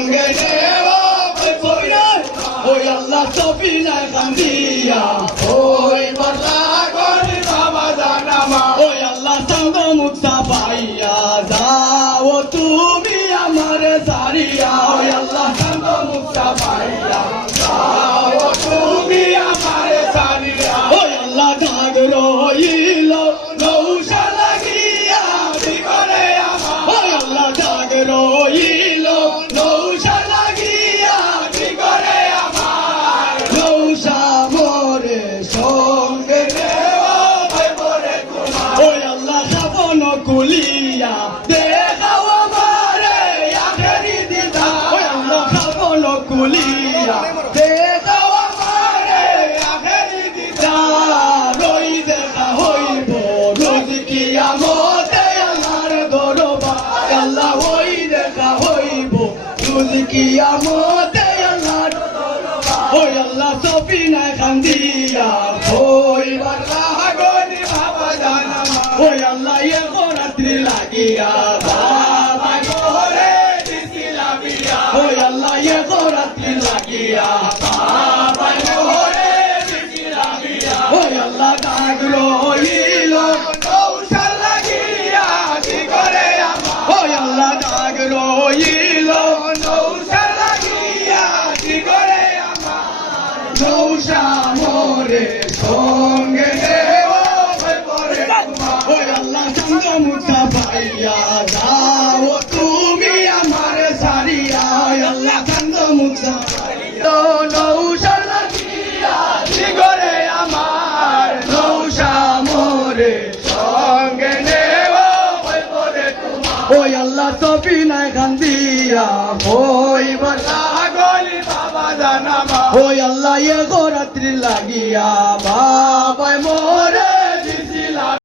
সঙ্গে নেওয়া ওই আল্লাহ সফিনায় কান্দিয়া ওই বর্ষা করে বাবা জানামা ওই আল্লাহ সঙ্গ মুক্তা পাইয়া যাও তুমি আমার সারিয়া ওই আল্লাহ সঙ্গ মুক্তা পাইয়া যাও তুমি আমার সারিয়া ওই আল্লাহ ডাক রইল নৌশা লাগিয়া করে আমার ওই আল্লাহ ডাক রইল নৌশা লাগিয়া করে আমার নৌশা মোরে সঙ্গে নেওয়া পরে তোমার ওই আল্লাহ সাবন কুলিয়া দেখাও আমারে আখেরি দিদা ওই আল্লাহ সাবন কুলিয়া দেখাও আমারে আখেরি দিদা রই দেখা হইব রোজ কিয়ামতে আমার দরবার আল্লাহ ওই দেখা হইব রোজ কিয়ামতে আমার ওই আল্লাহ সফিনায় কান্দিয়া ওই বাবা গনি বাবা জানামা ওই আল্লাহ এ রাত্রি লাগিয়া বাবা গোরে দিছিলা বিয়া ওই আল্লাহ এ রাত্রি লাগিয়া বাবা গোরে দিছিলা বিয়া ওই আল্লাহ ডাক রইল নৌশা লাগিয়া কি করে আমার ওই আল্লাহ ডাক রইল নৌশা লাগিয়া কি করে আমার নৌশা মোরে সঙ্গে নেওয়া পরে তোমার ওই আল্লাহ সঙ্গ মুক্তা পাইয়া যাও তুমি আমার সারিয়া ওই আল্লাহ সঙ্গ মুক্তা পাইয়া নৌশা লাগিয়া কি করে আমার নৌশা মোরে সঙ্গে নেওয়া পরে তোমার ওই আল্লাহ সফিনায় কান্দিয়া ওই বর্ষা গলি বাবা জানামা ওই আল্লাহ এ রাত্রি লাগিয়া বা